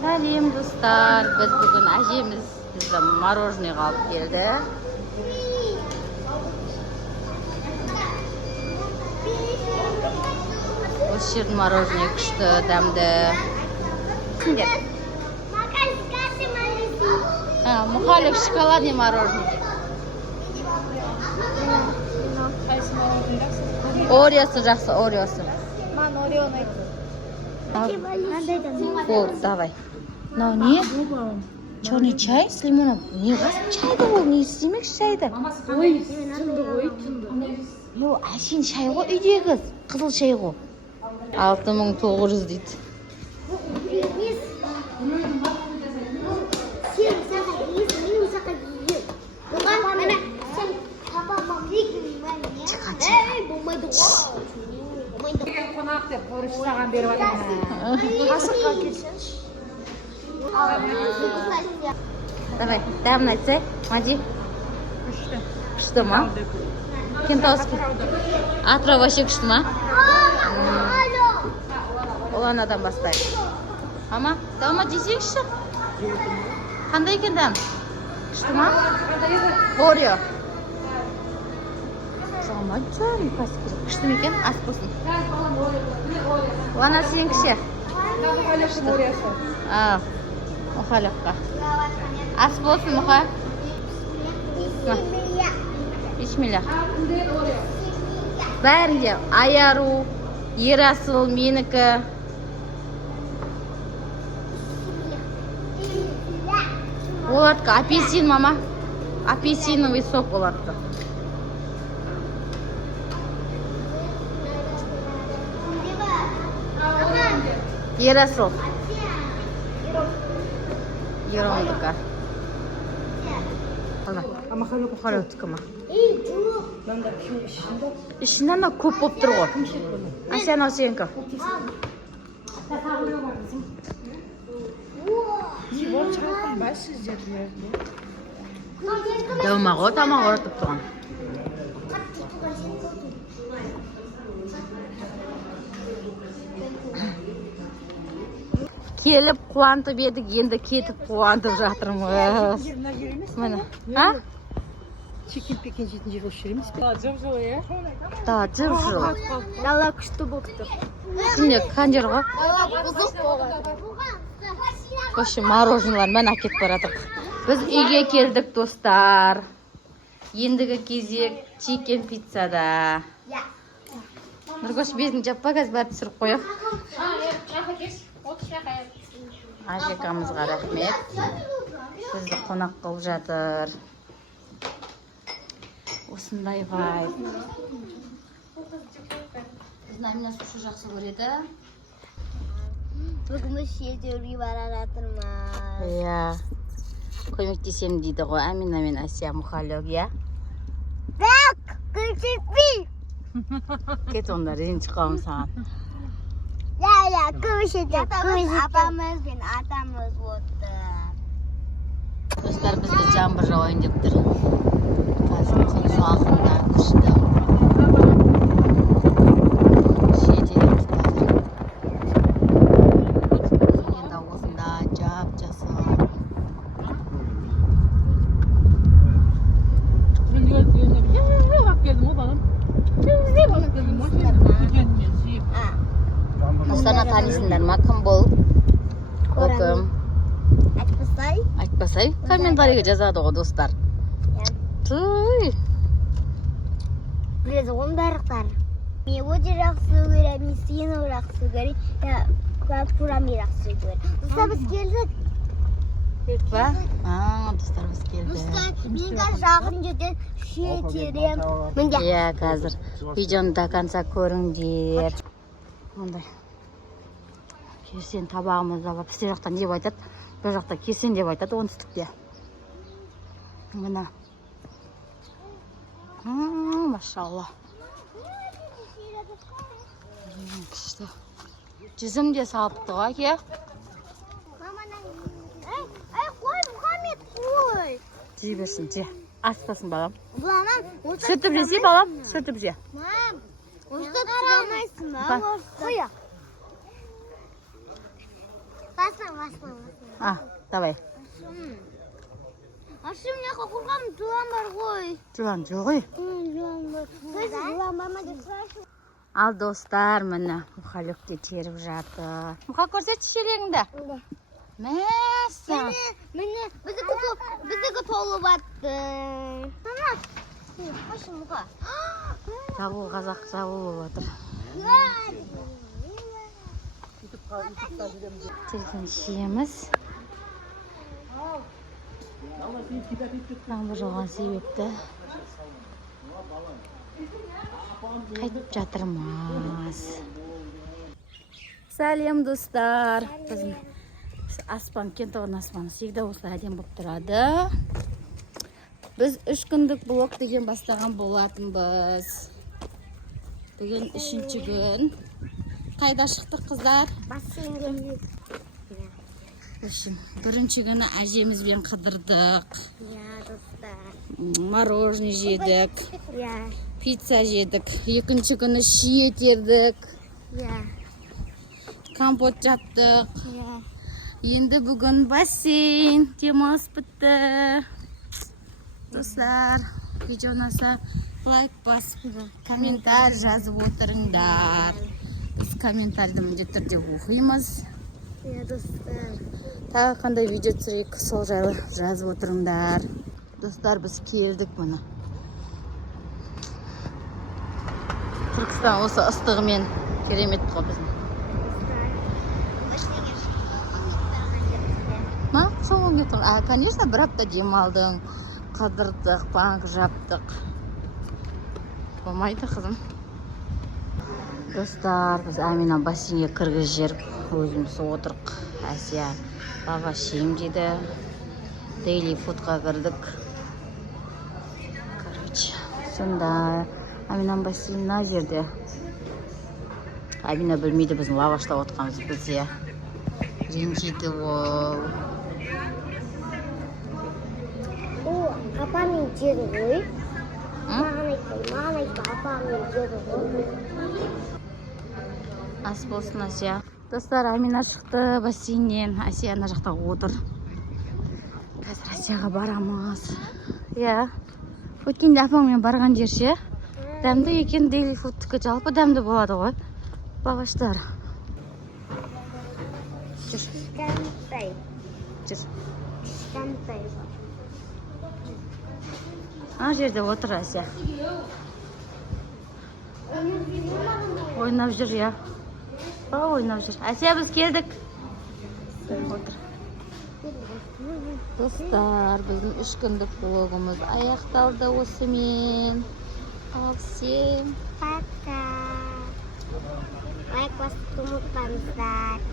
Сәлем достар, біз бүгін әжеміз бізді мороженыйға алып келді. Осы жердің мороженый күшті, дәмді. Мұхалек шоколадный мороженый. Ореосы жақсы, ореосы. Мен ореоны айтып. Болды, давай. Мынау не? Черный чай с лимоном. Не қасым чайды ол, не істемекші чайды? Ой, түнді ғой, түнді. Әшейін шай ғой үйдегі, қызыл шай ғой. 6900 дейді. Қонақ деп борыш саған беріп жатырмын. Қасыққа келсеңші. Давай, дәмін айтсай, Мади. Күшті. Күшті ма? Кентауский. Атырау вообще күшті ма? Ол анадан бастай. Мама, дәма десеңші. Қандай екен дәм? Күшті ма? Орео. Жамаджан, паскер. Күшті ме екен? Ас болсын. Лана сен кіші. Мұхалыққа. Ас болсын, мұха. Бишмилля. Бәрінде Аяру, Ерасыл, менікі. Оладқа апельсин, мама. Апельсиновый сок оладқа. Ерасыл. Еромдыка. Мұхалықтікі ма? Ішінде ана көп болып тұр ғой. Асян Осенко. Дәумағы тамақ оратып тұрған. Келіп қуантып едік, енді кетіп қуантып жатырмыз. Міне. Чекен-пекен жетін жер осы жереміз бе? Жып-жылы, е? Да, жып-жылы. Дала күшті болыпты. Şimdi kancar ғой. Дала бұзық болған. Қошы мороженыйлар мән әкет барадық. Біз үйге келдік достар. Ендігі кезек чикен пиццада. Нұргош безін жаппа қазір бәрі түсіріп қойық. Ажекамызға рахмет. Бізді қонақ қылып жатыр. Осындай вайб. Біздің Амина сушы жақсы көреді. Бүгін шетеуге бара жатырмыз. Иә. Көмектесем дейді ғой Амина мен Асия Мұхалек, иә? Бірақ, көрсетпей. Кет онда ренжіп қалым саған. Көрсетіп. Апамыз бен атамыз отыр. Достар бізді жаңбыр жауайын деп тұр. Қазір күн салқында күшті. Шетелден тұтады. Енді осында жап-жасы. Достарына танисыңдар ма? Кім бұл? Ол кім? Айтпасай, комментарийге жазады ғой достар. Тұй! Біледі ғой барлықтар. Мен өте жақсы көремін, сені жақсы көремін, Пурами жақсы көремін. Достар біз келдік. Ба? Достар біз келді. Достар, мен қазір жақын жерден шетерем. Иә, қазір видеоны до конца көріңдер. Ондай. Келсен табағымызда бар. Бізде жақтан деп айтады. Бір жақта келсен деп айтады оңтүстікте. Мына. Машалла. Күшті. Жүзім де салыпты ғой, ке? Қой, Мұхаммед, қой. Жей берсін, же. Аспасын балам. Бұламам. Сүртіп жесе балам, сүртіп же. Мам, осыда тұрамайсың, мам. Қоя. Басын А, давай. Ашым жаққа құрған жылан бар ғой. Жылан жоқ ой. Жылан бар. Біз жылан бар ма деп сұрайсың. Ал достар, міне мұхалөкте теріп жатыр. Мұха көрсетші шелегіңді. Мәссі. Міне біздікі толып атты. Қошы мұға. Жабыл қазақ жабыл отыр. Телефон шиеміз. Жаңбыр жауған себепті қайтып жатырмыз. Сәлем достар. Біздің аспан, Кентауған аспаны всегда осылай әдемі болып тұрады. Біз 3 күндік блог деген бастаған болатынбыз. Бүгін 3-ші күн. Қайда шықтық қыздар? Бассейнге. Бірінші күні әжемізбен қыдырдық. Достар. Мороженое жедік. Иә. Пицца жедік. Екінші күні шие тердік. Иә. Компот жаттық. Иә. Енді бүгін бассейн. Демалыс бітті. Достар, видео ұнаса лайк басып, комментарий жазып отырыңдар. Біз комментарийді міндетті түрде оқимыз. Иә, достар. Тағы қандай видео түсірейік, сол жайлы жазып отырыңдар. Достар, біз келдік мұны. Түркістан осы ыстығымен керемет қой біздің. Ма? Шоңғы кеттің? Конечно, бір апта демалдың. Қыдырдық, банк жаптық. Болмайды қызым. Достар, біз Амина бассейнге кіргіз жеріп, өзіміз отырық. Әсия баба шем деді. Daily foodқа кірдік. Короче, сонда Амина бассейн на жерде. Амина білмейді біздің лавашта отқанымыз білсе. Ренжиді ол. Апаның жері ғой. Маған айтты, апаның жері ғой. Ас болсын, Асия. Достар, Амина шықты бассейннен. Асия ана жақта отыр. Қазір Асияға барамыз. Иә. Өткенде апаңмен барған жер ше. Дәмді екен, Daily Food'тікі жалпы дәмді болады ғой. Бағаштар. Жүр. Кішкентай. Жүр. Кішкентай. Ана жерде отыр Асия. Ойнап жүр, я. Ойнап жүр. Асия, біз келдік. Отыр. Достар, біздің 3 күндік блогымыз аяқталды осымен. Ал всем Пока. Лайк басып ұмытпаңыздар.